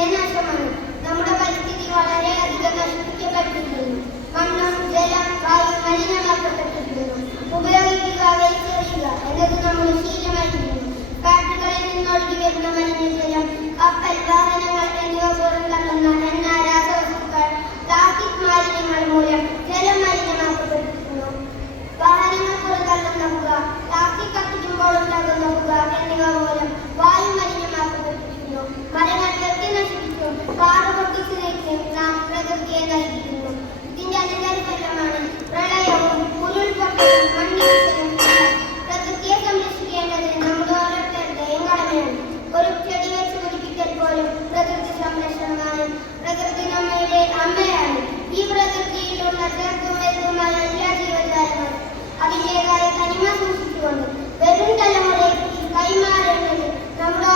തന്നെ നാശമാണ്. നമ്മുടെ പരിസ്ഥിതി വളരെയധികം നശിപ്പിക്കപ്പെട്ടിരിക്കുന്നു. മണ്ണും ജലം വായു മലിനമാക്കപ്പെട്ടിരിക്കുന്നു. ഉപയോഗിക്കുക, വലിച്ചെറിയുക എന്നത് നമ്മുടെ ശീലമായിരിക്കുന്നു. ഫാക്ടറികളിൽ നിന്നൊഴുകി വരുന്ന മലിനജലം, കപ്പൽ, വാഹനങ്ങൾ എന്നിവ പുറന്തള്ളുന്ന എണ്ണ, രാസവസ്തുക്കൾ, പ്ലാസ്റ്റിക് മാലിന്യങ്ങൾ മൂലം ജലം മലിനമാക്കപ്പെട്ടിരിക്കുന്നു. വാഹനങ്ങൾ പുറന്തള്ളുന്ന പുക, പ്ലാസ്റ്റിക് കത്തിക്കുമ്പോൾ ഉണ്ടാകുന്ന പുക എന്നിവ മൂലം വായു മലിനമാക്കപ്പെട്ടിരിക്കുന്നു. മരങ്ങൾ വെട്ടി നശിപ്പിച്ചും കാട് പൊട്ടിച്ചു നീക്കിയും നാം പ്രകൃതിയെ നശിപ്പിക്കുന്നു. ഇതിന്റെ അനന്തരഫലമാണ് പ്രളയവും ഉരുൾപൊട്ടലും മണ്ണിടിച്ചിലും. പ്രകൃതിയെ സംരക്ഷിക്കേണ്ടത് നമ്മുടെ ഓരോരുത്തരുടെയും കടമയാണ്. ഒരു ചെടി വെച്ച് പിടിപ്പിക്കൽ പോലും പ്രകൃതി സംരക്ഷണമാണ്. പ്രകൃതി നമ്മയുടെ അമ്മയാണ്. ഈ പ്രകൃതിയിലുള്ള ചെറുതും വലുതുമായ എല്ലാ ജീവജാലങ്ങളും അതിൻ്റെതായ തനിമ സൂക്ഷിച്ചുകൊണ്ട് വരും തലമുറയ്ക്ക് കൈമാറേണ്ടത് നമ്മുടെ